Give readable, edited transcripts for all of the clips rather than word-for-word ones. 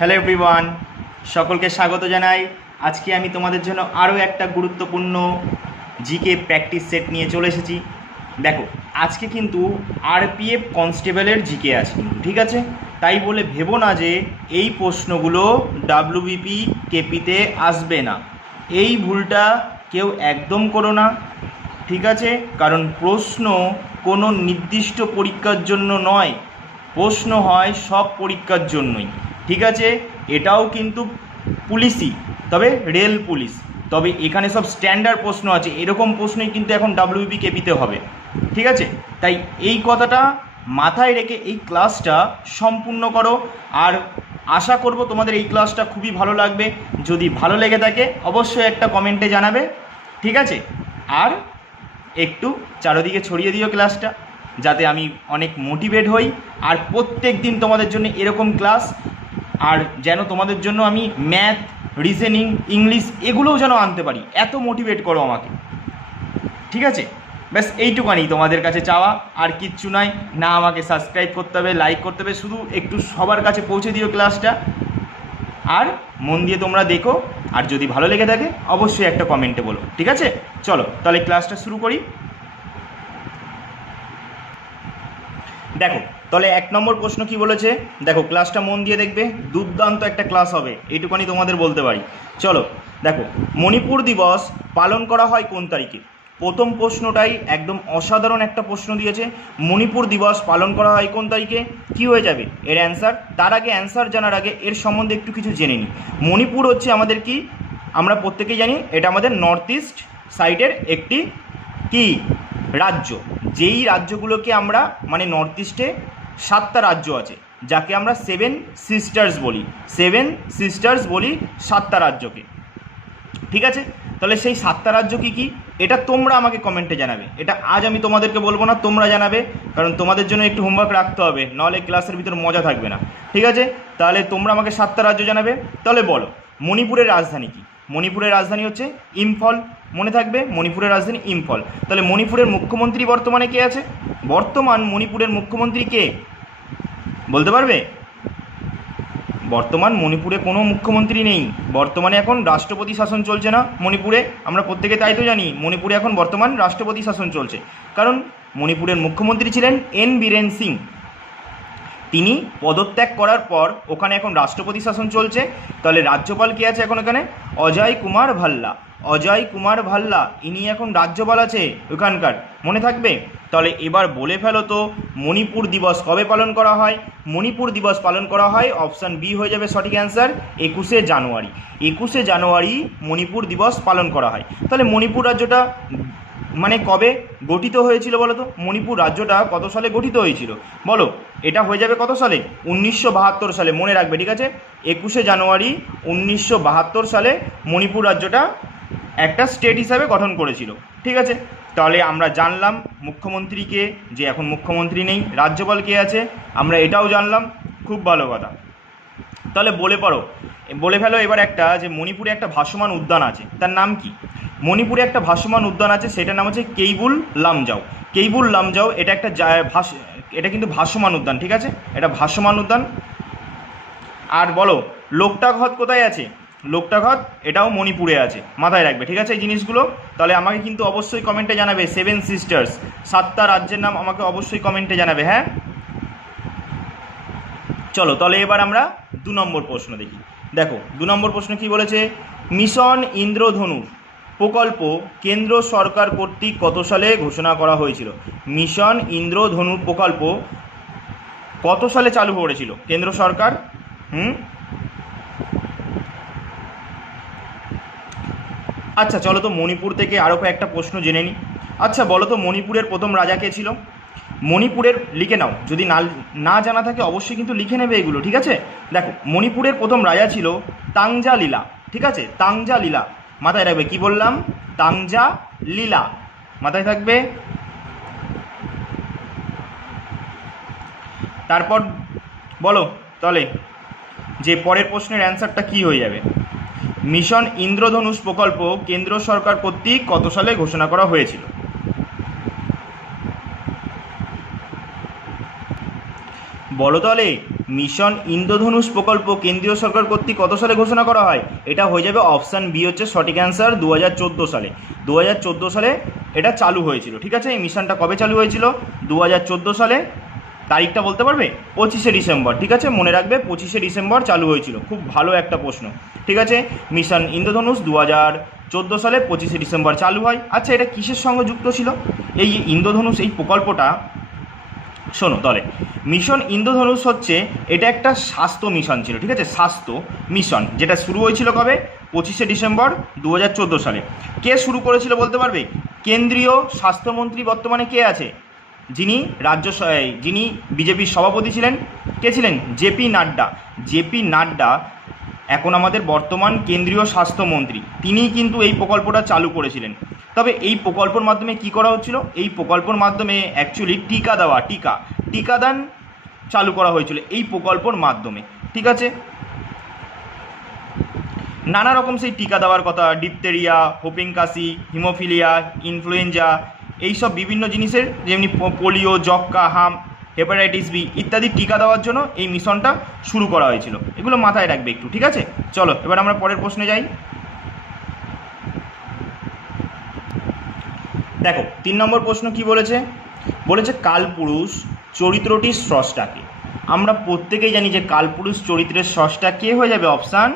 Hello everyone, সকলকে স্বাগত জানাই। আজকে আমি তোমাদের জন্য আরও একটা গুরুত্বপূর্ণ জিকে প্র্যাকটিস সেট নিয়ে চলে এসেছি। দেখো, আজকে কিন্তু আরপিএফ কনস্টেবলের জিকে আছে কিন্তু, ঠিক আছে? তাই বলে ভেবো না যে এই প্রশ্নগুলো ডাব্লিউবিপি কেপিতে আসবে না। এই ভুলটা কেউ একদম করো না, ঠিক আছে? কারণ প্রশ্ন কোনো নির্দিষ্ট পরীক্ষার জন্য নয়, প্রশ্ন হয় সব পরীক্ষার জন্যই, ঠিক আছে? এটাও কিন্তু পুলিশই, তবে রেল পুলিশ, তবে এখানে সব স্ট্যান্ডার্ড প্রশ্ন আছে। এরকম প্রশ্নই কিন্তু এখন ডাব্লিউবিপি কেপিতে হবে, ঠিক আছে? তাই এই কথাটা মাথায় রেখে এই ক্লাসটা সম্পূর্ণ করো। আর আশা করব তোমাদের এই ক্লাসটা খুবই ভালো লাগবে। যদি ভালো লেগে থাকে অবশ্যই একটা কমেন্টে জানাবে, ঠিক আছে? আর একটু চারিদিকে ছড়িয়ে দিও ক্লাসটা, যাতে আমি অনেক মোটিভেট হই। আর প্রত্যেক দিন তোমাদের জন্য এরকম ক্লাস, আর যেন তোমাদের জন্য আমি ম্যাথ, রিজনিং, ইংলিশ এগুলোও যেন আনতে পারি, এত মোটিভেট করো আমাকে, ঠিক আছে? ব্যাস এইটুকানি তোমাদের কাছে চাওয়া, আর কিচ্ছু নয়। না আমাকে সাবস্ক্রাইব করতে হবে, লাইক করতে হবে, শুধু একটু সবার কাছে পৌঁছে দিও ক্লাসটা। আর মন দিয়ে তোমরা দেখো, আর যদি ভালো লেগে থাকে অবশ্যই একটা কমেন্টে বলো, ঠিক আছে? চলো তাহলে ক্লাসটা শুরু করি। দেখো, তাহলে 1 নম্বর প্রশ্ন কি বলেছে, দেখো ক্লাসটা মন দিয়ে দেখবে, দুর্দান্ত একটা ক্লাস হবে, এইটুখানি তোমাদের বলতে পারি। চলো দেখো, মণিপুর দিবস পালন করা হয় কোন তারিখে? প্রথম প্রশ্নটাই একদম অসাধারণ একটা প্রশ্ন দিয়েছে। মণিপুর দিবস পালন করা হয় কোন তারিখে? কি হয়ে যাবে এর অ্যান্সার? তার আগে অ্যান্সার জানার আগে এর সম্বন্ধে একটু কিছু জেনে নিই। মণিপুর হচ্ছে আমাদের কি, আমরা প্রত্যেকেই জানি এটা আমাদের নর্থ ইস্ট সাইডের একটি কি রাজ্য। যেই রাজ্যগুলোকে আমরা মানে নর্থ ইস্টে 7টা রাজ্য আছে, যাকে আমরা 7 সিস্টার্স বলি। 7 সিস্টার্স বলি 7টা রাজ্যকে, ঠিক আছে? তাহলে সেই 7টা রাজ্য কী কী, এটা তোমরা আমাকে কমেন্টে জানাবে। এটা আজ আমি তোমাদেরকে বলবো না, তোমরা জানাবে, কারণ তোমাদের জন্য একটু হোমওয়ার্ক রাখতে হবে, নাহলে ক্লাসের ভিতর মজা থাকবে না, ঠিক আছে? তাহলে তোমরা আমাকে 7টা রাজ্য জানাবে। তাহলে বলো, মণিপুরের রাজধানী কী? মণিপুরের রাজধানী হচ্ছে ইম্ফল, মনে থাকবে, মণিপুরের রাজধানী ইম্ফল। তাহলে মণিপুরের মুখ্যমন্ত্রী বর্তমানে কে আছে? বর্তমান মণিপুরের মুখ্যমন্ত্রী কে বলতে পারবে? বর্তমান মণিপুরে কোনো মুখ্যমন্ত্রী নেই, বর্তমানে এখন রাষ্ট্রপতি শাসন চলছে না মণিপুরে। আমরা প্রত্যেকে তাই তো জানি, মণিপুরে এখন বর্তমান রাষ্ট্রপতি শাসন চলছে, কারণ মণিপুরের মুখ্যমন্ত্রী ছিলেন এন বীরেন সিং। তিনি পদত্যাগ করার পর ওখানে এখন রাষ্ট্রপতি শাসন চলছে। তাহলে রাজ্যপাল কে আছে এখন এখানে? অজয় কুমার ভাল্লা। অজয় কুমার ভাল্লা ইনি এখন রাজ্যপাল আছে ওখানকার, মনে থাকবে? তাহলে এবার বলে ফেলো তো, মণিপুর দিবস কবে পালন করা হয়? মণিপুর দিবস পালন করা হয়, অপশান বি হয়ে যাবে সঠিক অ্যান্সার, 21শে জানুয়ারি। 21শে জানুয়ারি মণিপুর দিবস পালন করা হয়। তাহলে মণিপুর রাজ্যটা মানে কবে গঠিত হয়েছিল বলো তো? মণিপুর রাজ্যটা কত সালে গঠিত হয়েছিল বলো? এটা হয়ে যাবে কত সালে? 1972 সালে, মনে রাখবে, ঠিক আছে? 21শে জানুয়ারি 1972 সালে মণিপুর রাজ্যটা একটা স্টেট হিসাবে গঠন করেছিল, ঠিক আছে? তাহলে আমরা জানলাম মুখ্যমন্ত্রীকে, যে এখন মুখ্যমন্ত্রী নেই, রাজ্যপাল কে আছে আমরা এটাও জানলাম, খুব ভালো কথা। তাহলে বলে ফেলো এবার একটা, যে মণিপুরে একটা ভাসমান উদ্যান আছে, তার নাম কি? মণিপুরে একটা ভাসমান উদ্যান আছে, সেটার নাম হচ্ছে কেইবুল লামজাও। কেইবুল লামজাও এটা একটা এটা কিন্তু ভাসমান উদ্যান, ঠিক আছে? এটা ভাসমান উদ্যান। আর বলো, লোকটাক হ্রদ কোথায় আছে? লোকটাক হ্রদ এটাও মণিপুরে আছে, মাথায় রাখবে, ঠিক আছে এই জিনিসগুলো? তাহলে আমাকে কিন্তু অবশ্যই কমেন্টে জানাবে 7 সিস্টার্স, 7টা রাজ্যের নাম আমাকে অবশ্যই কমেন্টে জানাবে, হ্যাঁ? চলো তাহলে এবার আমরা 2 নম্বর প্রশ্ন দেখি। দেখো 2 নম্বর প্রশ্ন কি বলেছে, মিশন ইন্দ্রধনুষ প্রকল্প কেন্দ্র সরকার কর্তৃক কত সালে ঘোষণা করা হয়েছিল? মিশন ইন্দ্রধনু প্রকল্প কত সালে চালু করেছিল কেন্দ্র সরকার? আচ্ছা চলো তো মণিপুর থেকে আরও কয়েকটা প্রশ্ন জেনে নিই। আচ্ছা বলো তো, মণিপুরের প্রথম রাজা কে ছিল? মণিপুরের লিখে নাও, যদি না জানা থাকে অবশ্যই কিন্তু লিখে নেবে এগুলো, ঠিক আছে? দেখো, মণিপুরের প্রথম রাজা ছিল তাংজা লীলা, ঠিক আছে? তাংজা লীলা, মাথায় রাখবে, কি বললাম? তাংজা লীলা, মাথায় থাকবে। তারপর বলো তাহলে, যে পরের প্রশ্নের অ্যান্সারটা কি হয়ে যাবে? মিশন ইন্দ্রধনুষ প্রকল্প কেন্দ্র সরকার কর্তৃক কত সালে ঘোষণা করা হয়েছিল? বলো তাহলে, মিশন ইন্দ্রধনুষ প্রকল্প কেন্দ্রীয় সরকার কর্তৃক কত সালে ঘোষণা করা হয়? এটা হয়ে যাবে অপশান বি হচ্ছে সঠিক অ্যান্সার, 2014 সালে। 2014 সালে এটা চালু হয়েছিল। ঠিক আছে, এই মিশনটা কবে চালু হয়েছিল? 2014 সালে। তারিখটা বলতে পারবে? 25শে ডিসেম্বর। ঠিক আছে, মনে রাখবে 25শে ডিসেম্বর চালু হয়েছিল। খুব ভালো একটা প্রশ্ন। ঠিক আছে, মিশন ইন্দ্রধনুষ 2014 সালে 25শে ডিসেম্বর চালু হয়। আচ্ছা, এটা কিসের সঙ্গে যুক্ত ছিল এই ইন্দ্রধনুষ এই প্রকল্পটা? শোনো তাহলে, মিশন ইন্দ্রধনুষ হচ্ছে এটা একটা স্বাস্থ্য মিশন ছিল। ঠিক আছে, স্বাস্থ্য মিশন যেটা শুরু হয়েছিল কবে? 25শে ডিসেম্বর 2014 সালে। কে শুরু করেছিল বলতে পারবে? কেন্দ্রীয় স্বাস্থ্যমন্ত্রী বর্তমানে কে আছে? যিনি বিজেপির সভাপতি ছিলেন, কে ছিলেন? জেপি নাড্ডা। জেপি নাড্ডা এখন আমাদের বর্তমান কেন্দ্রীয় স্বাস্থ্যমন্ত্রী। তিনিই কিন্তু এই প্রকল্পটা চালু করেছিলেন। তবে এই প্রকল্পের মাধ্যমে কি করা হচ্ছিল? এই প্রকল্পের মাধ্যমে অ্যাকচুয়ালি টিকাদান চালু করা হয়েছিল এই প্রকল্পের মাধ্যমে। ঠিক আছে, নানা রকম সেই টিকা দেওয়ার কথা, ডিপথেরিয়া, হোপিং কাশি, হিমোফিলিয়া, ইনফ্লুয়েঞ্জা, এইসব বিভিন্ন জিনিসের, যেমনি পোলিও, যক্কা, হাম, হেপাটাইটিস বি ইত্যাদি টিকা দেওয়ার জন্য এই মিশনটা শুরু করা হয়েছিল। এগুলো মাথায় রাখবে একটু। ঠিক আছে, চলো এবার আমরা পরের প্রশ্নে যাই। দেখো 3 নম্বর প্রশ্ন কি বলেছে? বলেছে কালপুরুষ চরিত্রটির স্রষ্টাকে। আমরা প্রত্যেকেই জানি যে কালপুরুষ চরিত্রের স্রষ্টা কে হয়ে যাবে? অপশান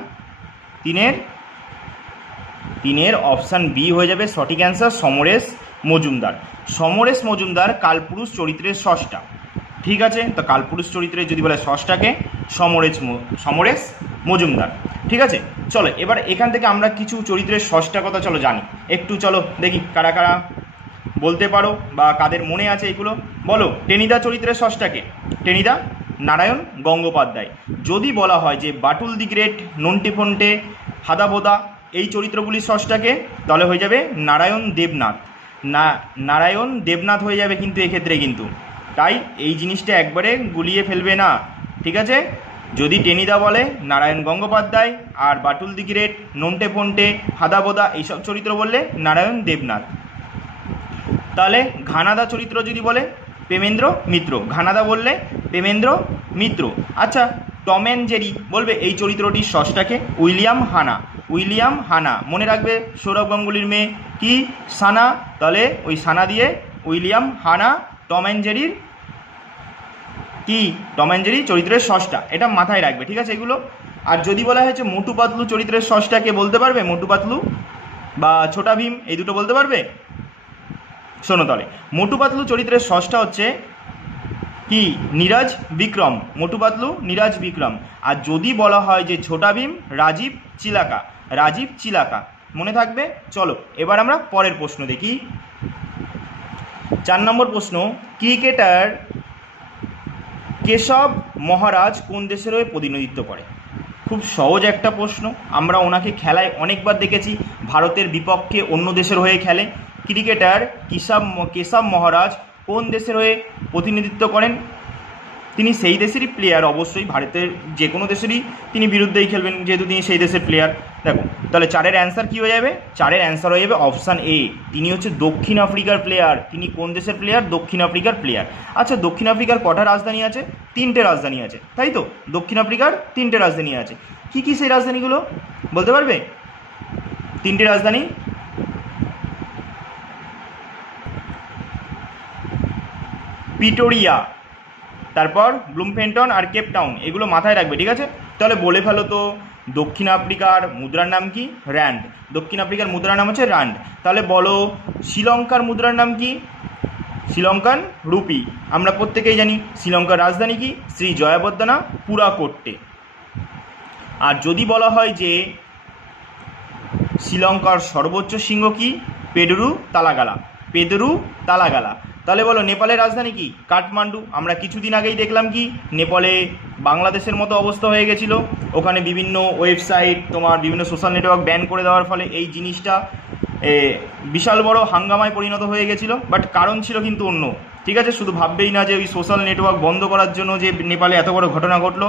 তিনের অপশান বি হয়ে যাবে সঠিক অ্যান্সার, সমরেশ মজুমদার। সমরেশ মজুমদার কালপুরুষ চরিত্রের স্রষ্টা। ঠিক আছে, তো কালপুরুষ চরিত্রের যদি বলে স্রষ্টাকে, সমরেশ মজুমদার। ঠিক আছে, চলো এবার এখান থেকে আমরা কিছু চরিত্রের স্রষ্টার কথা চলো জানি একটু। চলো দেখি কারা কারা বলতে পারো বা কাদের মনে আছে এগুলো বলো। টেনিদা চরিত্রের স্রষ্টাকে? টেনিদা নারায়ণ গঙ্গোপাধ্যায়। যদি বলা হয় যে বাটুল দি গ্রেট, নন্টে ফন্টে, হাদাবোদা এই চরিত্রগুলির স্রষ্টাকে, তাহলে হয়ে যাবে নারায়ণ দেবনাথ। নারায়ণ দেবনাথ হয়ে যাবে কিন্তু এক্ষেত্রে কিন্তু। তাই এই জিনিসটা একবারে গুলিয়ে ফেলবে না। ঠিক আছে, যদি টেনিদা বলে নারায়ণ গঙ্গোপাধ্যায়, আর বাটুল দি গ্রেট, নন্টে ফন্টে, হাদাবোদা এইসব চরিত্র বললে নারায়ণ দেবনাথ। তাহলে ঘানাদা চরিত্র যদি বলে প্রেমেন্দ্র মিত্র। ঘানাদা বললে প্রেমেন্দ্র মিত্র। আচ্ছা, টম অ্যান্ড জেরি বলবে এই চরিত্রটির স্রষ্টাকে? উইলিয়াম হানা। মনে রাখবে সৌরভ গাঙ্গুলির মেয়ে কি? সানা। তাহলে ওই সানা দিয়ে উইলিয়াম হানা টম অ্যান্ড জেরির কি? টম অ্যান্ড জেরি চরিত্রের স্রষ্টা। এটা মাথায় রাখবে। ঠিক আছে এগুলো। আর যদি বলা হয়েছে মোটু পাতলু চরিত্রের স্রষ্টাকে, বলতে পারবে? মোটু পাতলু বা ছোটা ভীম এই দুটো বলতে পারবে? শোনো তাহলে, মোটু পাতলু চরিত্রের স্রষ্টা হচ্ছে কি? নীরাজ বিক্রম। মোটু পাতলু নীরাজ বিক্রম। আর যদি বলা হয় যে ছোটা ভীম, রাজীব চিলাকা। মনে থাকবে। চলো এবার আমরা পরের প্রশ্ন দেখি। 4 নম্বর প্রশ্ন, ক্রিকেটার কেশব মহারাজ কোন দেশের হয়ে প্রতিনিধিত্ব করে? খুব সহজ একটা প্রশ্ন। আমরা ওনাকে খেলায় অনেকবার দেখেছি, ভারতের বিপক্ষে অন্য দেশের হয়ে খেলে। ক্রিকেটার কেশব মহারাজ কোন দেশের হয়ে প্রতিনিধিত্ব করেন? তিনি সেই দেশেরই প্লেয়ার, অবশ্যই ভারতের যে কোনো দেশেরই তিনি বিরুদ্ধেই খেলবেন, যেহেতু তিনি সেই দেশের প্লেয়ার। দেখো তাহলে 4-এর অ্যান্সার কী হয়ে যাবে? 4-এর অ্যান্সার হয়ে যাবে অপশান এ। তিনি হচ্ছে দক্ষিণ আফ্রিকার প্লেয়ার। তিনি কোন দেশের প্লেয়ার? দক্ষিণ আফ্রিকার প্লেয়ার। আচ্ছা, দক্ষিণ আফ্রিকার কটা রাজধানী আছে? 3টে রাজধানী আছে, তাই তো? দক্ষিণ আফ্রিকার 3টে রাজধানী আছে। কী কী সেই রাজধানীগুলো বলতে পারবে? 3টে রাজধানী প্রিটোরিয়া, তারপর ব্লুমফেন্টন আর কেপটাউন। এগুলো মাথায় রাখবে। ঠিক আছে, তাহলে বলে ফেলো তো দক্ষিণ আফ্রিকার মুদ্রার নাম কি? র্যান্ড। দক্ষিণ আফ্রিকার মুদ্রার নাম হচ্ছে র্যান্ড। তাহলে বলো শ্রীলঙ্কার মুদ্রার নাম কি? শ্রীলঙ্কান রুপি। আমরা প্রত্যেকেই জানি শ্রীলঙ্কার রাজধানী কি? শ্রী জয়াবর্ধনা পুরাকোট্টে। আর যদি বলা হয় যে শ্রীলঙ্কার সর্বোচ্চ শৃঙ্গ কি? পেদুরু তালাগালা। তাহলে বলো নেপালের রাজধানী কি? কাঠমান্ডু। আমরা কিছুদিন আগেই দেখলাম কি নেপালে বাংলাদেশের মতো অবস্থা হয়ে গেছিলো। ওখানে বিভিন্ন ওয়েবসাইট, তোমার বিভিন্ন সোশ্যাল নেটওয়ার্ক ব্যান করে দেওয়ার ফলে এই জিনিসটা বিশাল বড় হাঙ্গামায় পরিণত হয়ে গেছিলো। বাট কারণ ছিল কিন্তু অন্য। ঠিক আছে, শুধু ভাববেই না যে ওই সোশ্যাল নেটওয়ার্ক বন্ধ করার জন্য যে নেপালে এত বড় ঘটনা ঘটলো,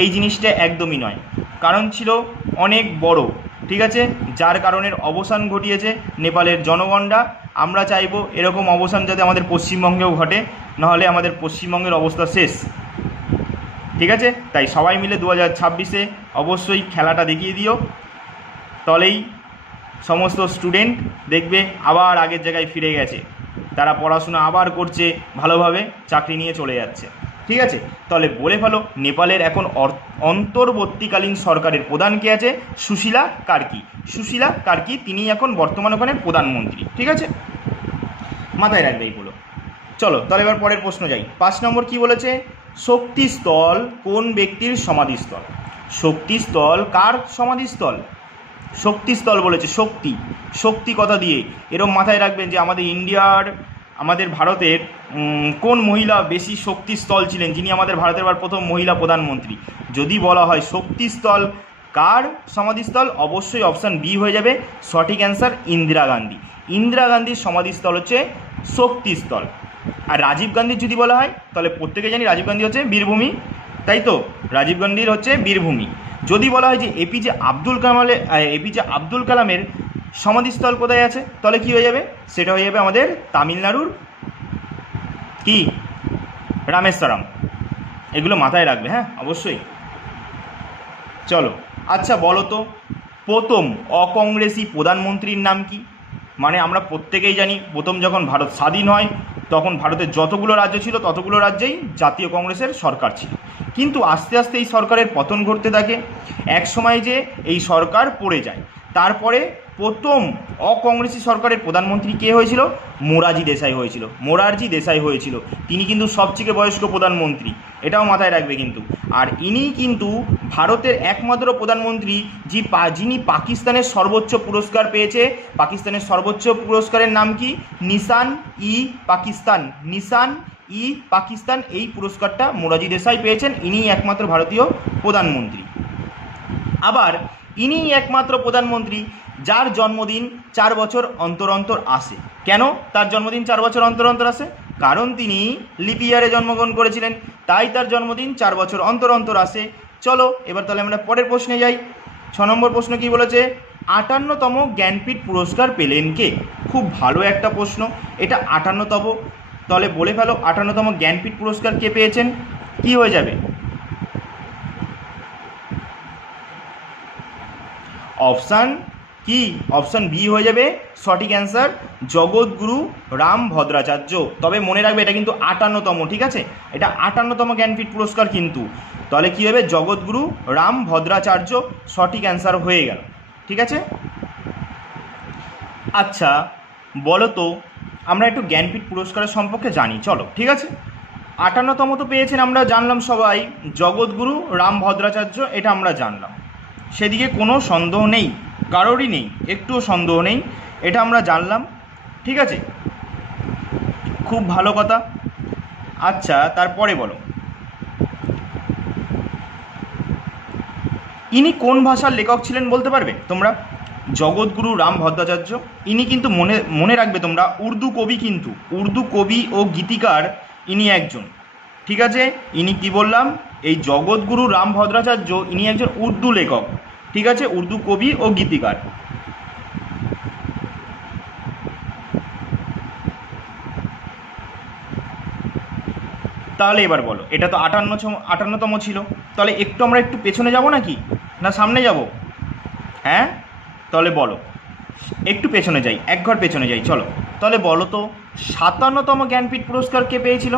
এই জিনিসটা একদমই নয়। কারণ ছিল অনেক বড়। ঠিক আছে, যার কারণের অবসান ঘটিয়েছে নেপালের জনগণরা। আমরা চাইবো এরকম অবসান যাতে আমাদের পশ্চিমবঙ্গেও ঘটে, নাহলে আমাদের পশ্চিমবঙ্গের অবস্থা শেষ। ঠিক আছে, তাই সবাই মিলে 2026-এ অবশ্যই খেলাটা দেখিয়ে দিও, তাহলেই সমস্ত স্টুডেন্ট দেখবে আবার আগের জায়গায় ফিরে গেছে, তারা পড়াশোনা আবার করছে, ভালোভাবে চাকরি নিয়ে চলে যাচ্ছে। ঠিক আছে, তাহলে বলে ফেলো নেপালের এখন অন্তর্বর্তীকালীন সরকারের প্রধান কে আছে? সুশীলা কার্কি। সুশীলা কার্কি তিনি এখন বর্তমান ওখানে প্রধানমন্ত্রী। ঠিক আছে, মাথায় রাখবে এইগুলো। চলো তাহলে এবার পরের প্রশ্ন যাই। 5 নম্বর কি বলেছে? শক্তিস্থল কোন ব্যক্তির সমাধিস্থল? শক্তিস্থল কার সমাধিস্থল? শক্তিস্থল বলেছে, শক্তি, শক্তি কথা দিয়ে এরকম মাথায় রাখবেন যে আমাদের ভারতের কোন মহিলা বেশি শক্তিস্থল ছিলেন, যিনি আমাদের ভারতের প্রথম মহিলা প্রধানমন্ত্রী। যদি বলা হয় শক্তিস্থল কার সমাধিস্থল, অবশ্যই অপশান বি হয়ে যাবে সঠিক অ্যান্সার, ইন্দিরা গান্ধী। ইন্দিরা গান্ধীর সমাধিস্থল হচ্ছে শক্তিস্থল। আর রাজীব গান্ধীর যদি বলা হয়, তাহলে প্রত্যেকে জানি রাজীব গান্ধী হচ্ছে বীরভূমি, তাই তো, রাজীব গান্ধীর হচ্ছে বীরভূমি। যদি বলা হয় যে এপিজে আব্দুল কালামের সমাধিস্থল কোথায় আছে, তাহলে কি হয়ে যাবে? সেটা হয়ে যাবে আমাদের তামিলনাড়ুর কি রামেশ্বরম। এগুলো মাথায় রাখবে, হ্যাঁ অবশ্যই। চলো আচ্ছা বলো তো প্রথম অকংগ্রেসি প্রধানমন্ত্রীর নাম কি? মানে আমরা প্রত্যেকেই জানি প্রথম যখন ভারত স্বাধীন হয় তখন ভারতের যতগুলো রাজ্য ছিল ততগুলো রাজ্যেই জাতীয় কংগ্রেসের সরকার ছিল, কিন্তু আস্তে আস্তে এই সরকারের পতন ঘটতে থাকে। এক সময় যে এই সরকার পড়ে যায়, তারপরে প্রথম অকংগ্রেসি সরকারের প্রধানমন্ত্রী কে হয়েছিল? মোরারজি দেশাই হয়েছিল। তিনি কিন্তু সবথেকে বয়স্ক প্রধানমন্ত্রী, এটাও মাথায় রাখবে কিন্তু। আর ইনিই কিন্তু ভারতের একমাত্র প্রধানমন্ত্রী যিনি পাকিস্তানের সর্বোচ্চ পুরস্কার পেয়েছে। পাকিস্তানের সর্বোচ্চ পুরস্কারের নাম কি? নিশান ই পাকিস্তান। এই পুরস্কারটা মোরারজি দেশাই পেয়েছেন, ইনিই একমাত্র ভারতীয় প্রধানমন্ত্রী। আবার ইনিই একমাত্র প্রধানমন্ত্রী যার জন্মদিন 4 বছর অন্তর অন্তর আসে। কেন তার জন্মদিন 4 বছর অন্তর অন্তর আসে? কারণ তিনি লিপ ইয়ারে জন্মগ্রহণ করেছিলেন, তাই তার জন্মদিন 4 বছর অন্তর অন্তর আসে। চলো এবার তাহলে আমরা পরের প্রশ্নে যাই। 6 নম্বর প্রশ্ন কি বলেছে? 58তম জ্ঞানপীঠ পুরস্কার পেলেন কে? খুব ভালো একটা প্রশ্ন, এটা 58তম। তাহলে বলে ফেলো 58তম জ্ঞানপীঠ পুরস্কার কে পেয়েছেন? কি হয়ে যাবে? অপশান কি? অপশান বি হয়ে যাবে সঠিক অ্যান্সার, জগৎগুরু রাম ভদ্রাচার্য। তবে মনে রাখবে এটা কিন্তু 58তম, ঠিক আছে, এটা 58তম জ্ঞানপীঠ পুরস্কার কিন্তু। তাহলে কী হবে? জগৎগুরু রাম ভদ্রাচার্য সঠিক অ্যান্সার হয়ে গেল। ঠিক আছে, আচ্ছা বলো তো আমরা একটু জ্ঞানপীঠ পুরস্কারের সম্পর্কে জানি, চলো। ঠিক আছে, 58তম তো পেয়েছেন আমরা জানলাম সবাই, জগৎগুরু রাম ভদ্রাচার্য, এটা আমরা জানলাম, সেদিকে কোনো সন্দেহ নেই, কারোরই নেই, একটুও সন্দেহ নেই, এটা আমরা জানলাম। ঠিক আছে, খুব ভালো কথা। আচ্ছা তারপরে বলো ইনি কোন ভাষার লেখক ছিলেন বলতে পারবে তোমরা? জগৎগুরু রাম ভদ্রাচার্য ইনি কিন্তু মনে রাখবে তোমরা উর্দু কবি, কিন্তু উর্দু কবি ও গীতিকার ইনি একজন। ঠিক আছে, ইনি কি বললাম? এই জগৎগুরু রাম ভদ্রাচার্য ইনি একজন উর্দু লেখক। ঠিক আছে, উর্দু কবি ও গীতিকার। তাহলে এবার বলো, এটা তো 58তম ছিল, তাহলে আমরা একটু পেছনে যাব নাকি না সামনে যাব? হ্যাঁ, তাহলে বলো একটু পেছনে যাই, এক ঘর পেছনে যাই, চলো। তাহলে বলো তো 57তম জ্ঞানপীঠ পুরস্কার কে পেয়েছিল?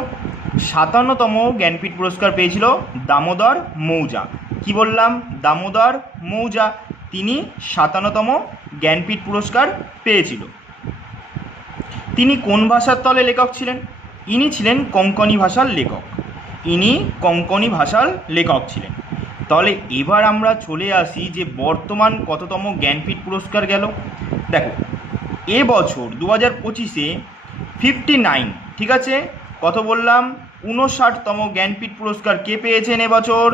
57তম জ্ঞানপীঠ পুরস্কার পেয়েছিল দামোদর মৌজা। কি বললাম? দামোদর মৌজা, তিনি 57তম জ্ঞানপীঠ পুরস্কার পেয়েছিল। তিনি কোন ভাষার তলে লেখক ছিলেন? ইনি ছিলেন কোঙ্কণী ভাষার লেখক ছিলেন। তাহলে এবার আমরা চলে আসি যে বর্তমান কততম জ্ঞানপীঠ পুরস্কার গেল। দেখো এবছর 2025-এ 59, ঠিক আছে, কত বললাম? 59তম জ্ঞানপীঠ পুরস্কার কে পেয়েছেন এবছর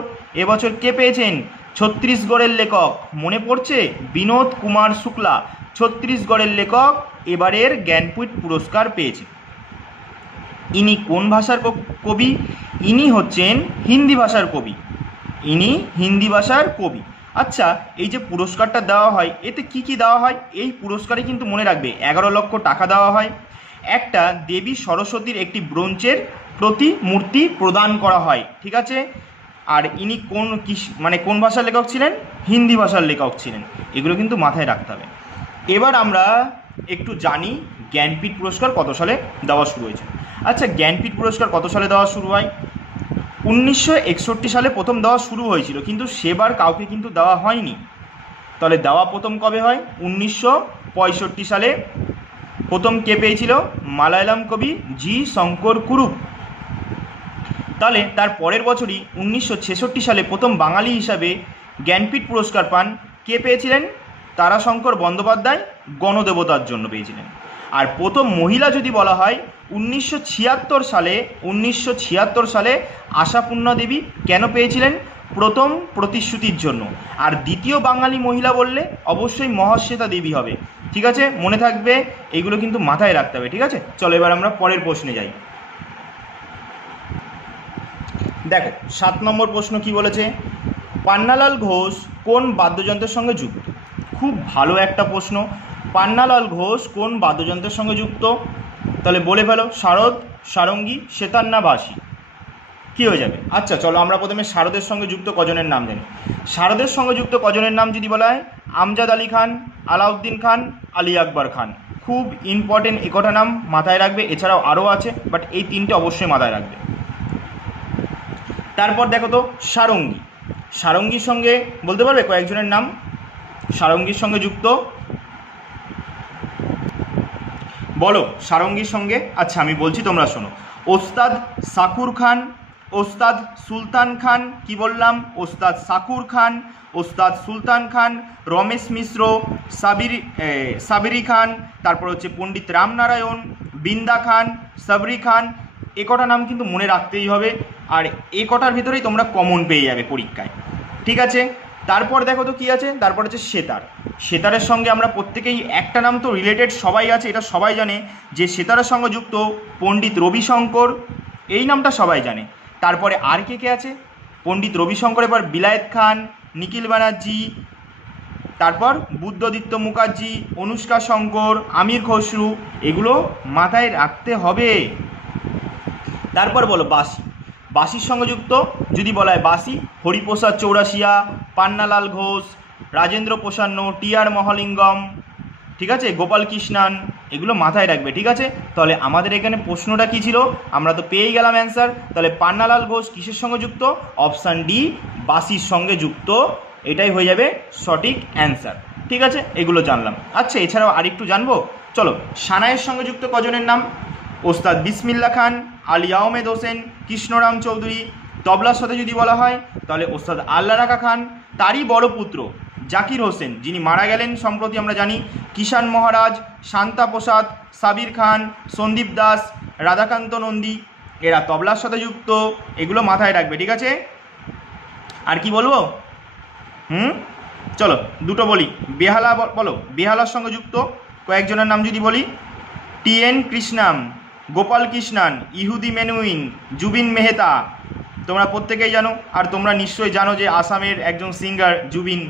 কে পেয়েছেন? ছত্তিশগড়ের লেখক, মনে পড়ছে? বিনোদ কুমার শুক্লা, ছত্তিশগড়ের লেখক এবারের জ্ঞানপীঠ পুরস্কার পেয়েছেন। ইনি কোন ভাষার কবি? ইনি হচ্ছেন হিন্দি ভাষার কবি। আচ্ছা, এই যে পুরস্কারটা দেওয়া হয় এতে কি কি দেওয়া হয়? এই পুরস্কারে কিন্তু মনে রাখবে 11 লক্ষ টাকা দেওয়া হয়, একটা দেবী সরস্বতীর একটি ব্রোঞ্জের প্রতিমূর্তি প্রদান করা হয়। ঠিক আছে, আর ইনি কোন ভাষার লেখক ছিলেন? হিন্দি ভাষার লেখক ছিলেন। এগুলো কিন্তু মাথায় রাখতে হবে। এবার আমরা একটু জানি জ্ঞানপীঠ পুরস্কার কত সালে দেওয়া শুরু হয়েছে। আচ্ছা, জ্ঞানপীঠ পুরস্কার কত সালে দেওয়া শুরু হয়? 1961 সালে প্রথম দেওয়া শুরু হয়েছিল, কিন্তু সেবার কাউকে কিন্তু দেওয়া হয়নি। তাহলে দেওয়া প্রথম কবে হয়? 1965 সালে প্রথম কে পেয়েছিল? মালায়ালাম কবি জি শঙ্কর কুরুপ। তাহলে তার পরের বছরই 1966 সালে প্রথম বাঙালি হিসাবে জ্ঞানপীঠ পুরস্কার পান কে পেয়েছিলেন? তারাশঙ্কর বন্দ্যোপাধ্যায় গণদেবতার জন্য পেয়েছিলেন। আর প্রথম মহিলা যদি বলা হয় 1976 সালে আশাপূর্ণা দেবী কেন পেয়েছিলেন? প্রথম প্রতিশ্রুতির জন্য। আর দ্বিতীয় বাঙালি মহিলা বললে অবশ্যই মহাশ্বেতা দেবী হবে। ঠিক আছে, মনে থাকবে, এইগুলো কিন্তু মাথায় রাখতে হবে। ঠিক আছে, চলো এবার আমরা পরের প্রশ্নে যাই। দেখো 7 নম্বর প্রশ্ন কি বলেছে? পান্নালাল ঘোষ কোন বাদ্যযন্ত্রের সঙ্গে যুক্ত? খুব ভালো একটা প্রশ্ন। পান্নালাল ঘোষ কোন বাদ্যযন্ত্রের সঙ্গে যুক্ত? তাহলে বলে ফেলো, শারদ, সারঙ্গী, সেতার না বাঁশি? কী হয়ে যাবে? আচ্ছা চলো আমরা প্রথমে শারদের সঙ্গে যুক্ত কজনের নাম জানি। শারদের সঙ্গে যুক্ত কজনের নাম যদি বলা হয়, আমজাদ আলী খান, আলাউদ্দিন খান, আলী আকবর খান। খুব ইম্পর্টেন্ট একটা নাম মাথায় রাখবে, এছাড়াও আরও আছে, বাট এই তিনটে অবশ্যই মাথায় রাখবে। তারপর দেখো তো সারঙ্গী। সারঙ্গীর সঙ্গে বলতে পারবে কয়েকজনের নাম সারঙ্গীর সঙ্গে যুক্ত? বলো সারঙ্গীর সঙ্গে। আচ্ছা আমি বলছি, তোমরা শোনো। ওস্তাদ শাকুর খান, ওস্তাদ সুলতান খান, কি বললাম? ওস্তাদ শাকুর খান, ওস্তাদ সুলতান খান, রমেশ মিশ্র, সাবিরি খান, তারপর হচ্ছে পণ্ডিত রামনারায়ণ, বিন্দা খান, সাবরি খান। এ কটা নাম কিন্তু মনে রাখতেই হবে, আর এ কটার ভিতরেই তোমরা কমন পেয়ে যাবে পরীক্ষায়। ঠিক আছে, তারপর দেখো তো কী আছে। তারপর হচ্ছে সেতার। সেতারের সঙ্গে আমরা প্রত্যেকেই একটা নাম তো রিলেটেড সবাই আছে, এটা সবাই জানে যে সেতারের সঙ্গে যুক্ত পণ্ডিত রবিশঙ্কর, এই নামটা সবাই জানে। তারপরে আর কে কে আছে? পণ্ডিত রবিশঙ্কর, এবার বিলায়েত খান, নিখিল ব্যানার্জি, তারপর বুদ্ধদত্ত মুখার্জি, অনুষ্কা শঙ্কর, আমির খসরু। এগুলো মাথায় রাখতে হবে। তারপর বলো বাঁশি। বাঁশির সঙ্গে যুক্ত যদি বলা হয় বাঁশি, হরিপ্রসাদ চৌরাশিয়া, পান্নালাল ঘোষ, রাজেন্দ্র প্রসান্ন, টি.আর. মহালিঙ্গম, ঠিক আছে, গোপাল কৃষ্ণান। এগুলো মাথায় রাখবে। ঠিক আছে, তাহলে আমাদের এখানে প্রশ্নটা কী ছিল? আমরা তো পেয়েই গেলাম অ্যান্সার। তাহলে পান্নালাল ঘোষ কিসের সঙ্গে যুক্ত? অপশান ডি, বাঁশির সঙ্গে যুক্ত। এটাই হয়ে যাবে সঠিক অ্যান্সার। ঠিক আছে, এগুলো জানলাম। আচ্ছা এছাড়াও আরেকটু জানবো, চলো। সানাইয়ের সঙ্গে যুক্ত কজনের নাম? ওস্তাদ বিসমিল্লা খান, আলী আহমেদ হোসেন, কৃষ্ণরাম চৌধুরী। তবলার সাথে যদি বলা হয় তাহলে ওস্তাদ আল্লা রাখা খান, তারই বড় পুত্র জাকির হোসেন যিনি মারা গেলেন সম্প্রতি আমরা জানি, কিষাণ মহারাজ, শান্তা প্রসাদ, সাবির খান, সন্দীপ দাস, রাধাকান্ত নন্দী, এরা তবলার সাথে যুক্ত। এগুলো মাথায় রাখবে। ঠিক আছে, আর কি বলবো? চলো দুটো বলি। বেহালা বলো, বেহালার সঙ্গে যুক্ত কয়েকজনের নাম যদি বলি, টি.এন. কৃষ্ণাম, গোপাল কৃষ্ণান, ইহুদি মেনুইন, জুবিন মেহতা। তোমরা প্রত্যেকেই জানো। আর তোমরা নিশ্চয়ই জানো যে আসামের একজন সিঙ্গার জুবিন,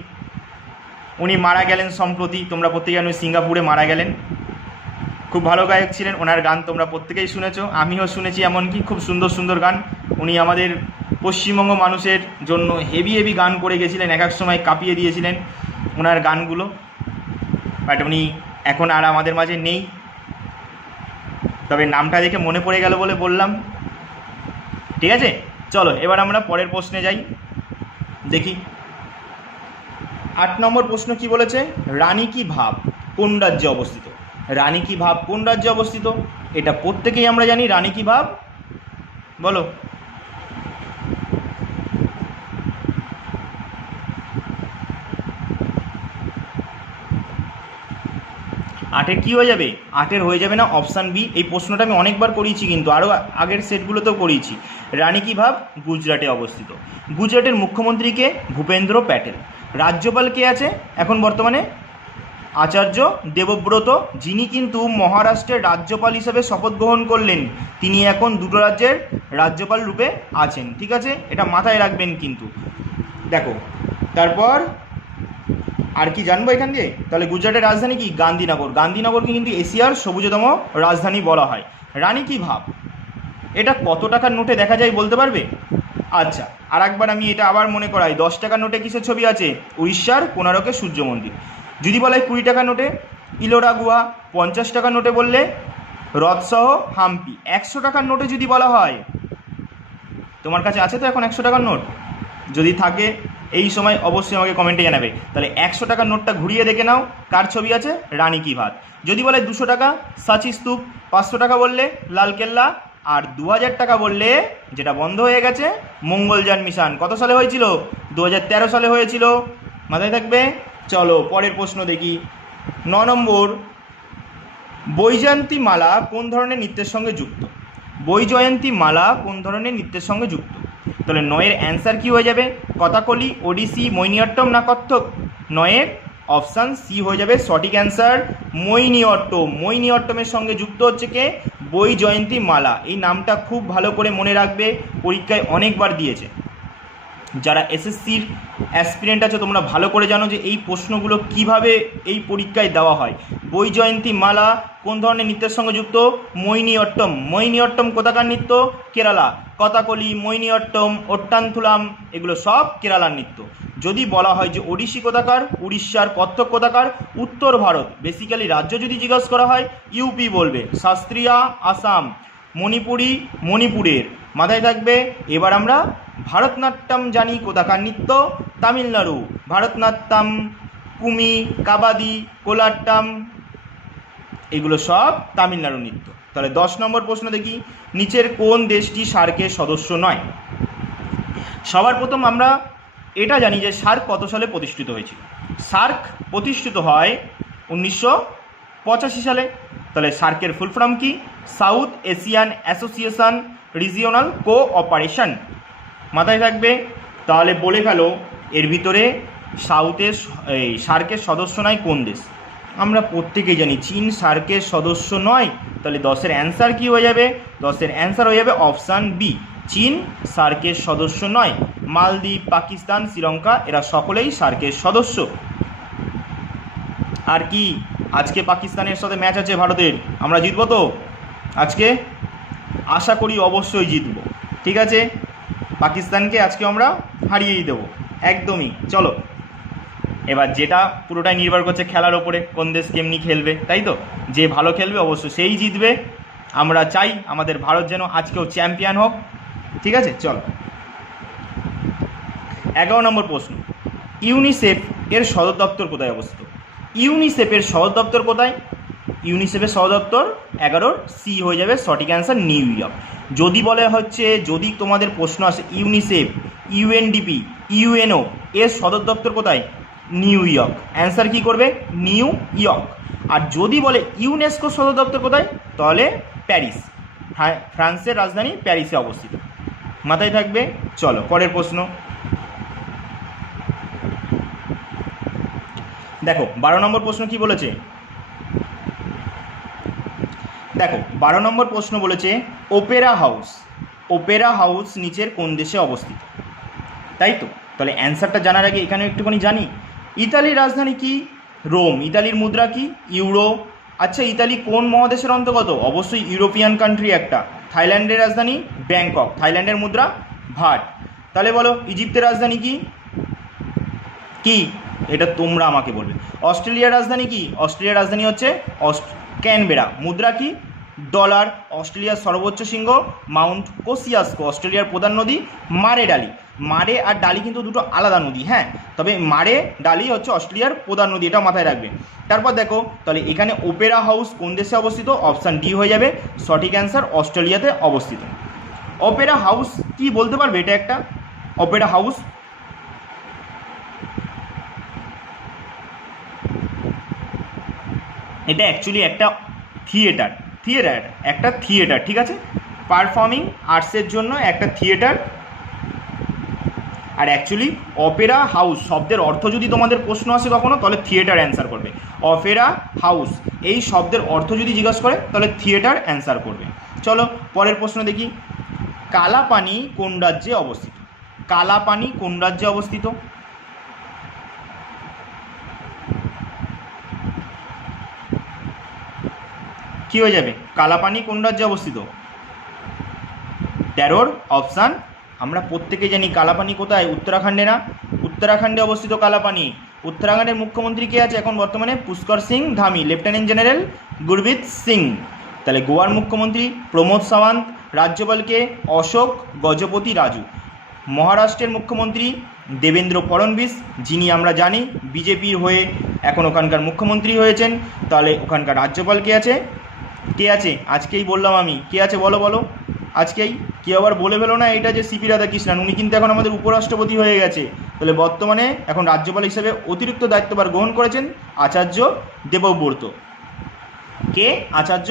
উনি মারা গেলেন সম্প্রতি। তোমরা প্রত্যেকেই জানো সিঙ্গাপুরে মারা গেলেন। খুব ভালো গায়ক ছিলেন, ওনার গান তোমরা প্রত্যেকেই শুনেছো, আমিও শুনেছি। এমনকি খুব সুন্দর সুন্দর গান উনি আমাদের পশ্চিমবঙ্গ মানুষের জন্য হেভি হেভি গান করে গেছিলেন, এক এক সময় কাঁপিয়ে দিয়েছিলেন ওনার গানগুলো। বাট উনি এখন আর আমাদের মাঝে নেই, তবে নামটা দেখে মনে পড়ে গেল বলে বললাম। ঠিক আছে, চলো এবার আমরা পরের প্রশ্নে যাই। দেখি 8 নম্বর প্রশ্ন কি বলেছে? রানী কি ভাব কোন রাজ্যে অবস্থিত? রানী কি ভাব কোন রাজ্যে অবস্থিত? এটা প্রত্যেকেই আমরা জানি। রানী কি ভাব বলো। আটের কী হয়ে যাবে? আটের হয়ে যাবে না অপশান বি। এই প্রশ্নটা আমি অনেকবার করিয়েছি, কিন্তু আরও আগের সেটগুলোতেও করিয়েছি। রানী কি ভাব গুজরাটে অবস্থিত। গুজরাটের মুখ্যমন্ত্রীকে ভূপেন্দ্র প্যাটেল। রাজ্যপাল কে আছে এখন বর্তমানে? আচার্য দেবব্রত, যিনি কিন্তু মহারাষ্ট্রের রাজ্যপাল হিসেবে শপথ গ্রহণ করলেন। তিনি এখন দুটো রাজ্যের রাজ্যপাল রূপে আছেন। ঠিক আছে, এটা মাথায় রাখবেন কিন্তু। দেখো তারপর আর কি জানবো এখান দিয়ে? তাহলে গুজরাটের রাজধানী কি? গান্ধীনগর। গান্ধীনগরকে কিন্তু এশিয়ার সবুজতম রাজধানী বলা হয়। রানী কি ভাব এটা কত টাকার নোটে দেখা যায় বলতে পারবে? আচ্ছা, আর একবার আমি এটা আবার মনে করাই। 10 টাকার নোটে কিসের ছবি আছে? উড়িষ্যার কোণারকে সূর্য মন্দির। যদি বলা হয় 20 টাকার নোটে ইলোরা গুহা, 50 টাকার নোটে বললে হ্রদসহ হাম্পি, 100 টাকার নোটে যদি বলা হয়, তোমার কাছে আছে তো এখন 100 টাকার নোট? যদি থাকে এই সময় অবশ্যই আমাকে কমেন্টে জানাবে। তাহলে 100 টাকার নোটটা ঘুরিয়ে দেখে নাও, কার ছবি আছে? রানী কি ভাত। যদি বলে 200 টাকা সাঁচি স্তূপ, 500 টাকা বললে লালকেল্লা, আর 2000 টাকা বললে যেটা বন্ধ হয়ে গেছে মঙ্গলযান মিশন। কত সালে হয়েছিল? 2013 সালে হয়েছিল, মাথায় থাকবে। চলো পরের প্রশ্ন দেখি। 9 নম্বর, বৈজয়ন্তী মালা কোন ধরনের নৃত্যের সঙ্গে যুক্ত? বৈজয়ন্তী মালা কোন ধরনের নৃত্যের সঙ্গে যুক্ত? তাহলে 9 এর অ্যান্সার কী হয়ে যাবে? কথাকলি, ওডিসি, মোহিনীঅট্টম না কত্থক? 9 এর অপশান সি হয়ে যাবে সঠিক অ্যান্সার, মোহিনীঅট্টম। মোহিনীঅট্টমের সঙ্গে যুক্ত হচ্ছে কে? বৈজয়ন্তী মালা। এই নামটা খুব ভালো করে মনে রাখবে, পরীক্ষায় অনেকবার দিয়েছে। যারা এসএসসির অ্যাসপিরেন্ট আছে তোমরা ভালো করে জানো যে এই প্রশ্নগুলো কিভাবে এই পরীক্ষায় দেওয়া হয়। বৈজয়ন্তী মালা কোন ধরনের নৃত্যের সঙ্গে যুক্ত? মোহিনীঅট্টম। মোহিনীঅট্টম কোথাকার নৃত্য? কেরালা। কথাকলি, মোহিনীঅট্টম, ওট্টানথুলাম এগুলো সব কেরালার নৃত্য। যদি বলা হয় যে ওড়িশি কোথাকার? উড়িষ্যার। কত্থক কোথাকার? উত্তর ভারত। বেসিক্যালি রাজ্য যদি জিজ্ঞাসা করা হয় ইউপি বলবে। শাস্ত্রীয়া আসাম। মণিপুরি মণিপুরের। মাথায় থাকবে। এবার আমরা ভারতনাট্যম জানি কোথাকার নৃত্য? তামিলনাড়ু। ভারতনাট্যম, কুমি, কাবাদি, কোলাট্টাম এগুলো সব তামিলনাড়ু নৃত্য। তাহলে 10 নম্বর প্রশ্ন দেখি, নিচের কোন দেশটি সার্কের সদস্য নয়? সবার প্রথম আমরা এটা জানি যে সার্ক কত সালে প্রতিষ্ঠিত হয়েছিল। সার্ক প্রতিষ্ঠিত হয় 1985 সালে। তাহলে সার্কের ফুল ফর্ম কি? South Asian association regional cooperation. মাথায় থাকবে। তাহলে বলে ফেলো এর ভিতরে সাউথের এই সার্কের সদস্য নয় কোন দেশ? আমরা প্রত্যেকেই জানি চীন সার্কের সদস্য নয়। তাহলে 10 এর অ্যান্সার কী হয়ে যাবে? 10 এর অ্যান্সার হয়ে যাবে অপশান বি, চীন সার্কের সদস্য নয়। মালদ্বীপ, পাকিস্তান, শ্রীলঙ্কা এরা সকলেই সার্কের সদস্য। আর কি, আজকে পাকিস্তানের সাথে ম্যাচ আছে ভারতের, আমরা জিতবো তো আজকে? আশা করি অবশ্যই জিতবো। ঠিক আছে, পাকিস্তানকে আজকে আমরা হারিয়েই দেবো একদমই। চলো এবার যেটা পুরোটাই নির্ভর করছে খেলার ওপরে, কোন দেশ কেমনি খেলবে, তাই তো? যে ভালো খেলবে অবশ্য সেই জিতবে। আমরা চাই আমাদের ভারত যেন আজকেও চ্যাম্পিয়ন হোক। ঠিক আছে, চলো 11 নম্বর প্রশ্ন, ইউনিসেফ এর সদর দপ্তর কোথায় অবস্থিত? ইউনিসেফের সদর দপ্তর কোথায়? ইউনিসেফের সদর দপ্তর 11 সি হয়ে যাবে সঠিক অ্যান্সার, নিউ ইয়র্ক। যদি বলে হচ্ছে, যদি তোমাদের প্রশ্ন আসে ইউনিসেফ, ইউএনডিপি, ইউএনও এর সদর দপ্তর কোথায়? New York. অ্যান্সার কী করবে? New York. আর যদি বলে ইউনেস্কোর সদর দপ্তর কোথায়? তাহলে প্যারিস। ফ্রান্সের রাজধানী প্যারিসে অবস্থিত। মাথায় থাকবে। চলো পরের প্রশ্ন দেখো। 12 নম্বর প্রশ্ন কি বলেছে? দেখো 12 নম্বর প্রশ্ন বলেছে ওপেরা হাউস। ওপেরা হাউস নিচের কোন দেশে অবস্থিত? তাই তো? তাহলে অ্যান্সারটা জানার আগে এখানে একটুখানি জানি, ইতালির রাজধানী কি? রোম। ইতালির মুদ্রা কি? ইউরো। আচ্ছা, ইতালি কোন মহাদেশের অন্তর্গত? অবশ্যই ইউরোপিয়ান কান্ট্রি একটা। থাইল্যান্ডের রাজধানী ব্যাংকক। থাইল্যান্ডের মুদ্রা ভাট। তাহলে বলো ইজিপ্তের রাজধানী কি? কি এটা তোমরা আমাকে বলবে। অস্ট্রেলিয়ার রাজধানী কি? অস্ট্রেলিয়ার রাজধানী হচ্ছে ক্যানবেরা। মুদ্রা কি? ডলার। অস্ট্রেলিয়ার সর্বোচ্চ শৃঙ্গ মাউন্ট কোসিয়াসকো। অস্ট্রেলিয়ার প্রধান নদী মারে ডালি। মারে আর ডালি কিন্তু দুটো আলাদা নদী, হ্যাঁ, তবে মারে ডালি হচ্ছে অস্ট্রেলিয়ার প্রধান নদী, এটা মাথায় রাখবে। তারপর দেখো তাহলে এখানে ওপেরা হাউস কোন দেশে অবস্থিত? অপশান ডি হয়ে যাবে সঠিক অ্যান্সার, অস্ট্রেলিয়াতে অবস্থিত। ওপেরা হাউস কি বলতে পারবে? এটা একটা ওপেরা হাউস এটা অ্যাকচুয়ালি একটা থিয়েটার। একটা থিয়েটার, ঠিক আছে, পারফর্মিং আর্টসের জন্য একটা থিয়েটার। আর অ্যাকচুয়ালি অপেরা হাউস শব্দের অর্থ যদি তোমাদের প্রশ্ন আসে কখনো, তাহলে থিয়েটার অ্যান্সার করবে। অপেরা হাউস এই শব্দের অর্থ যদি জিজ্ঞাসা করে তাহলে থিয়েটার অ্যান্সার করবে। চলো পরের প্রশ্ন দেখি, কালাপানি কোন রাজ্যে অবস্থিত? কালাপানি কোন রাজ্যে অবস্থিত? কি হয়ে যাবে? কালাপানি কোন রাজ্যে অবস্থিত? 13 অপশান আমরা প্রত্যেকে জানি কালাপানি কোথায়? উত্তরাখণ্ডে না? উত্তরাখণ্ডে অবস্থিত কালাপানি। উত্তরাখণ্ডের মুখ্যমন্ত্রী কে আছে এখন বর্তমানে? Pushkar Singh Dhami, lieutenant general Gurmit Singh. তাহলে গোয়ার মুখ্যমন্ত্রী প্রমোদ সাওয়ান্ত, রাজ্যপালকে অশোক গজপতি রাজু। মহারাষ্ট্রের মুখ্যমন্ত্রী দেবেন্দ্র ফড়নবিস, যিনি আমরা জানি বিজেপির হয়ে এখন ওখানকার মুখ্যমন্ত্রী হয়েছেন। তাহলে ওখানকার রাজ্যপাল কে আছে? কে আছে? আজকেই বললাম আমি, কে আছে বলো বলো, আজকেই। কেউ আবার বলে ফেলো না এটা যে সিপি রাধাকৃষ্ণন, উনি কিন্তু এখন আমাদের উপরাষ্ট্রপতি হয়ে গেছে। তাহলে বর্তমানে এখন রাজ্যপাল হিসেবে অতিরিক্ত দায়িত্বভার গ্রহণ করেছেন আচার্য দেবব্রত। কে? আচার্য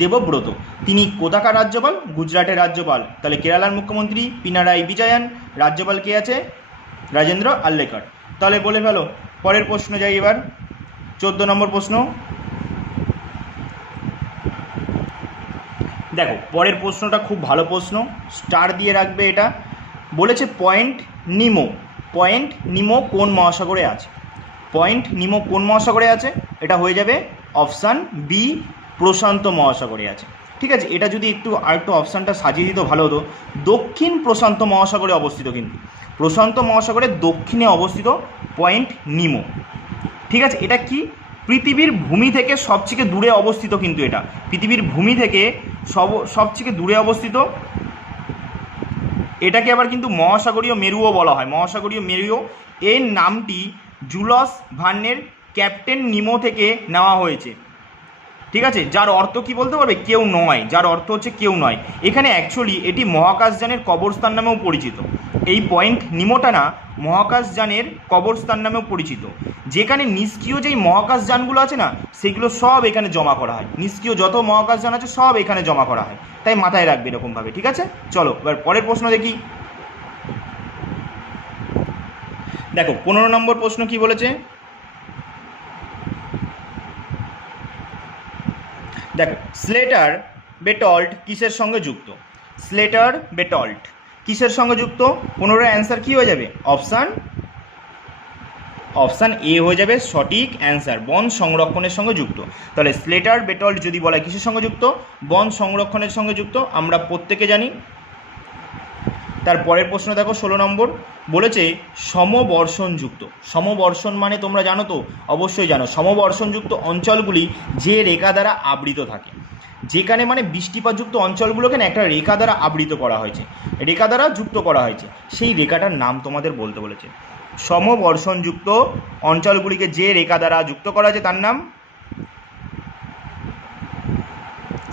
দেবব্রত। তিনি কোথাকার রাজ্যপাল? গুজরাটের রাজ্যপাল। তাহলে কেরালার মুখ্যমন্ত্রী পিনারাই বিজয়ন, রাজ্যপাল কে আছে? রাজেন্দ্র আর্লেকার। তাহলে বলে ফেলো। পরের প্রশ্ন যাই এবার, 14 নম্বর প্রশ্ন। দেখো পরের প্রশ্নটা খুব ভালো প্রশ্ন, স্টার দিয়ে রাখবে। এটা বলেছে পয়েন্ট নিমো। পয়েন্ট নিমো কোন মহাসাগরে আছে? পয়েন্ট নিমো কোন মহাসাগরে আছে? এটা হয়ে যাবে অপশান বি, প্রশান্ত মহাসাগরে আছে। ঠিক আছে, এটা যদি আরেকটু অপশানটা সাজিয়ে দিত ভালো হতো। দক্ষিণ প্রশান্ত মহাসাগরে অবস্থিত, কিন্তু প্রশান্ত মহাসাগরের দক্ষিণে অবস্থিত পয়েন্ট নিমো। ঠিক আছে, এটা কি? পৃথিবীর ভূমি থেকে সবথেকে দূরে অবস্থিত, কিন্তু এটা পৃথিবীর ভূমি থেকে সবথেকে দূরে অবস্থিত। এটাকে আবার কিন্তু মহাসাগরীয় মেরুও বলা হয়, মহাসাগরীয় মেরুও। এর নামটি জুলস ভার্নের ক্যাপ্টেন নিমো থেকে নেওয়া হয়েছে। ঠিক আছে, যার অর্থ কি বলতে পারবে? কেউ নয়, যার অর্থ হচ্ছে কেউ নয়। এখানে অ্যাকচুয়ালি এটি মহাকাশযানের কবরস্থান নামেও পরিচিত। এই পয়েন্ট নিমোটা না মহাকাশযানের কবরস্থান নামেও পরিচিত, যেখানে নিষ্ক্রিয় যেই মহাকাশযানগুলো আছে না, সেগুলো সব এখানে জমা করা হয়। নিষ্ক্রিয় যত মহাকাশযান আছে সব এখানে জমা করা হয়, তাই মাথায় রাখবে এরকমভাবে। ঠিক আছে, চলো এবার পরের প্রশ্ন দেখি। দেখো 15 নম্বর প্রশ্ন কি বলেছে। দেখো স্লেটার বেটল্ট কিসের সঙ্গে যুক্ত? স্লেটার বেটল্ট কিসের সঙ্গে যুক্ত? 15 অ্যান্সার কি হয়ে যাবে? অপশান এ হয়ে যাবে সঠিক অ্যান্সার, বন সংরক্ষণের সঙ্গে যুক্ত। তাহলে স্লেটার বেটল্ট যদি বলা হয় কিসের সঙ্গে যুক্ত? বন সংরক্ষণের সঙ্গে যুক্ত, আমরা প্রত্যেকে জানি। তার পরের প্রশ্ন দেখো 16 নম্বর, বলেছে সমবর্ষণযুক্ত। সমবর্ষণ মানে তোমরা জানো তো? অবশ্যই জানো। সমবর্ষণযুক্ত অঞ্চলগুলি যে রেখা দ্বারা আবৃত থাকে, যেখানে মানে বৃষ্টিপাতযুক্ত অঞ্চলগুলোকে না একটা রেখা দ্বারা আবৃত করা হয়েছে, রেখা দ্বারা যুক্ত করা হয়েছে, সেই রেখাটার নাম তোমাদের বলতে বলেছে। সমবর্ষণযুক্ত অঞ্চলগুলিকে যে রেখা দ্বারা যুক্ত করা হয়েছে তার নাম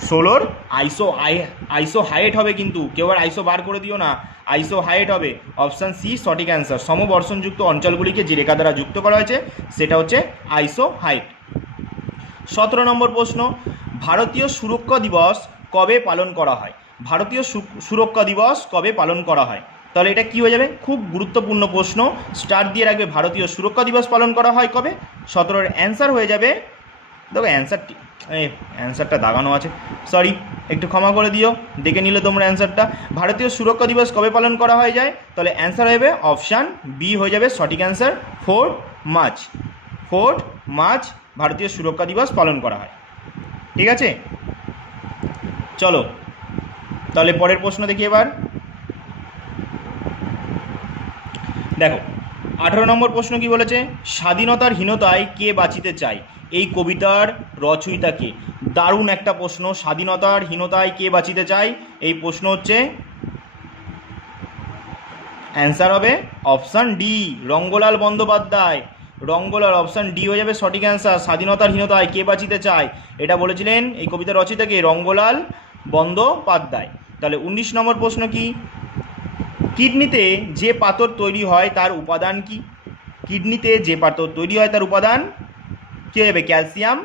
সোলোর আইসো হাইট হবে, কিন্তু কেউ আর আইসো বার করে দিও না, আইসো হাইট হবে। অপশান সি সঠিক অ্যান্সার। সমবর্ষণযুক্ত অঞ্চলগুলিকে যে রেখা দ্বারা যুক্ত করা হয়েছে সেটা হচ্ছে আইসো হাইট। 17 নম্বর প্রশ্ন, ভারতীয় সুরক্ষা দিবস কবে পালন করা হয়? ভারতীয় সুরক্ষা দিবস কবে পালন করা হয়? তাহলে এটা কী হয়ে যাবে? খুব গুরুত্বপূর্ণ প্রশ্ন, স্টার দিয়ে রাখবে। ভারতীয় সুরক্ষা দিবস পালন করা হয় কবে? 17-এর অ্যান্সার হয়ে যাবে, দেখো অ্যান্সারটা দাগানো আছে, সরি একটু ক্ষমা করে দিও, দেখে নিলে তোমরা অ্যান্সারটা। ভারতীয় সুরক্ষা দিবস কবে পালন করা হয়ে যায়? তাহলে অ্যান্সার হবে অপশান বি হয়ে যাবে সঠিক অ্যান্সার, 4 মার্চ। 4 মার্চ ভারতীয় সুরক্ষা দিবস পালন করা হয়। ঠিক আছে, চলো তাহলে পরের প্রশ্ন দেখি এবার। দেখো 18 নম্বর প্রশ্ন কি বলেছে? স্বাধীনতার হীনতায় কে বাঁচিতে চায়? এই কবিতার রচয়িতা কে? দারুণ একটা প্রশ্ন। স্বাধীনতার হীনতায় কে বাঁচিতে চায়? এই প্রশ্ন হচ্ছে, অ্যান্সার হবে option D, Rangalal Bandyopadhyay. Rangalal, option D হয়ে যাবে সঠিক অ্যান্সার। স্বাধীনতার হীনতায় কে বাঁচিতে চায়, এটা বলেছিলেন এই কবিতার রচয়িতাকে, রঙ্গলাল বন্দ্যোপাধ্যায়। তাহলে 19 নম্বর প্রশ্ন কি? কিডনিতে যে পাথর তৈরি হয় তার উপাদান কি? কিডনিতে যে পাথর তৈরি হয় তার উপাদান কী হয়ে যাবে? Calcium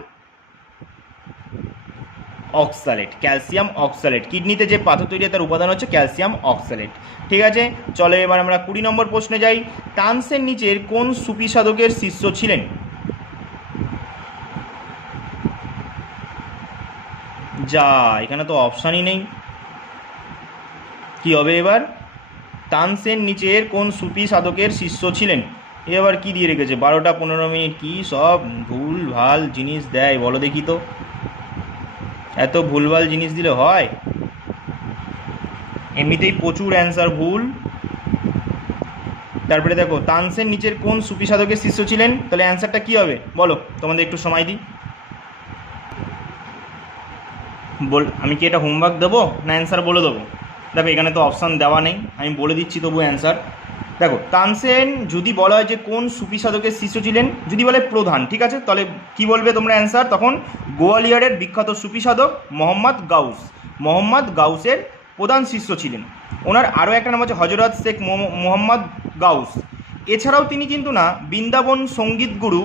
oxalate. ক্যালসিয়াম অক্সালেট, কিডনিতে যে পাথর তৈরি হয় তার উপাদান হচ্ছে ক্যালসিয়াম অক্সালেট। ঠিক আছে, চলো এবার আমরা 20 নম্বর প্রশ্নে যাই। তানসেন নিচের কোন সুফি সাধকের শিষ্য ছিলেন? যা, এখানে তো অপশানই নেই, কি হবে এবার? তানসেন নিচের কোন সুফি সাধকের শিষ্য ছিলেন? এবার কি দিয়ে রেখেছে? 12টা 15 মিনিট, কি সব ভুল ভাল জিনিস দেয় বলো দেখি তো, এত ভুলভাল জিনিস দিলে হয়? এমনিতেই প্রচুর অ্যান্সার ভুল। তারপরে দেখো, তানসেন নিচের কোন সুফি সাধকের শিষ্য ছিলেন? তাহলে অ্যান্সারটা কী হবে বলো, তোমাদের একটু সময় দিই। আমি কি এটা হোমওয়ার্ক দেবো না অ্যান্সার বলে দেবো? দেখো এখানে তো অপশান দেওয়া নেই, আমি বলে দিচ্ছি তবু অ্যান্সার। দেখো, তানসেন যদি বলা হয় যে কোন সুফি সাধকের শিষ্য ছিলেন, যদি বলে প্রধান, ঠিক আছে, তাহলে কি বলবে তোমরা অ্যান্সার? তখন গোয়ালিয়রের বিখ্যাত সুফি সাধক মোহাম্মদ গাউস, মোহাম্মদ গাউসের প্রধান শিষ্য ছিলেন। ওনার আরও একটা নাম হচ্ছে হজরত শেখ মোহাম্মদ গাউস। এছাড়াও তিনি কিন্তু না বৃন্দাবন সঙ্গীত গুরু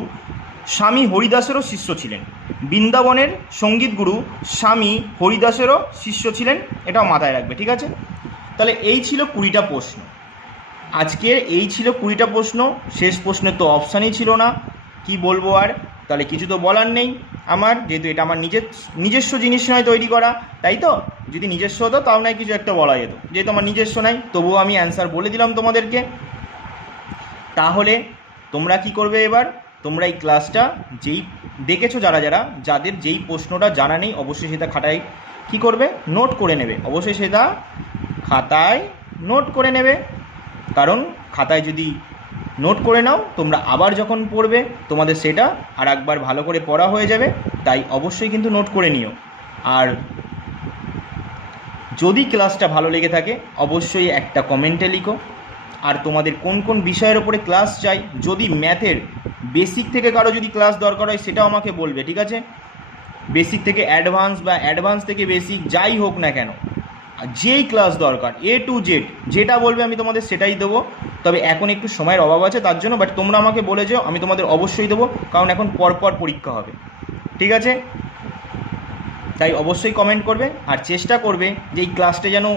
স্বামী হরিদাসেরও শিষ্য ছিলেন। বৃন্দাবনের সঙ্গীত গুরু স্বামী হরিদাসেরও শিষ্য ছিলেন, এটাও মাথায় রাখবে, ঠিক আছে? তাহলে এই ছিল 20টা প্রশ্ন আজকের, এই ছিল 20টা প্রশ্ন। শেষ প্রশ্নের তো অপশানই ছিল না, কি বলবো আর? তাহলে কিছু তো বলার নেই আমার, যেহেতু এটা আমার নিজস্ব জিনিস নয় তৈরি করা, তাই তো? যদি নিজস্ব হতো তাও নয় কিছু একটা বলা যেত, যেহেতু আমার নিজস্ব নাই তবুও আমি অ্যান্সার বলে দিলাম তোমাদেরকে। তাহলে তোমরা কি করবে এবার? তোমরা এই ক্লাসটা যেই দেখেছো, যাদের যেই প্রশ্নটা জানা নেই, অবশ্যই সেটা খাতায় কি করবে? নোট করে নেবে। অবশ্যই সেটা খাতায় নোট করে নেবে, কারণ খাতায় যদি নোট করে নাও তোমরা আবার যখন পড়বে তোমাদের সেটা আর একবার ভালো করে পড়া হয়ে যাবে। তাই অবশ্যই কিন্তু নোট করে নিও। আর যদি ক্লাসটা ভালো লেগে থাকে অবশ্যই একটা কমেন্টে লিখো। আর তোমাদের কোন কোন বিষয়ের ওপরে ক্লাস চাই, যদি ম্যাথের বেসিক থেকে কারো যদি ক্লাস দরকার হয় সেটাও আমাকে বলবে, ঠিক আছে? বেসিক থেকে অ্যাডভান্স বা অ্যাডভান্স থেকে বেসিক যাই হোক না কেন, যেই ক্লাস দরকার A to Z যেটা বলবে আমি তোমাদের সেটাই দেবো। তবে এখন একটু সময়ের অভাব আছে তার জন্য, বাট তোমরা আমাকে বলে যাও, আমি তোমাদের অবশ্যই দেবো, কারণ এখন পরপর পরীক্ষা হবে, ঠিক আছে? তাই অবশ্যই কমেন্ট করবে আর চেষ্টা করবে যে এই ক্লাসটা যেন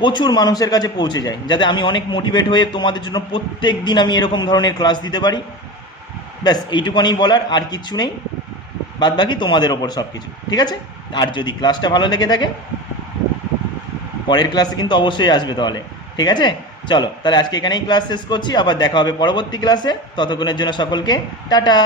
প্রচুর মানুষের কাছে পৌঁছে যায়, যাতে আমি অনেক মোটিভেট হয়ে তোমাদের জন্য প্রত্যেক দিন আমি এরকম ধরনের ক্লাস দিতে পারি। ব্যাস এইটুকুনি বলার, আর কিচ্ছু নেই, বাদবাকি তোমাদের ওপর সব কিছু, ঠিক আছে? আর যদি ক্লাসটা ভালো লেগে থাকে পরের ক্লাসে কিন্তু অবশ্যই আসবে তাহলে, ঠিক আছে? চলো তাহলে আজকে এখানেই ক্লাস শেষ করছি, আবার দেখা হবে পরবর্তী ক্লাসে। ততক্ষণের জন্য সকলকে টাটা।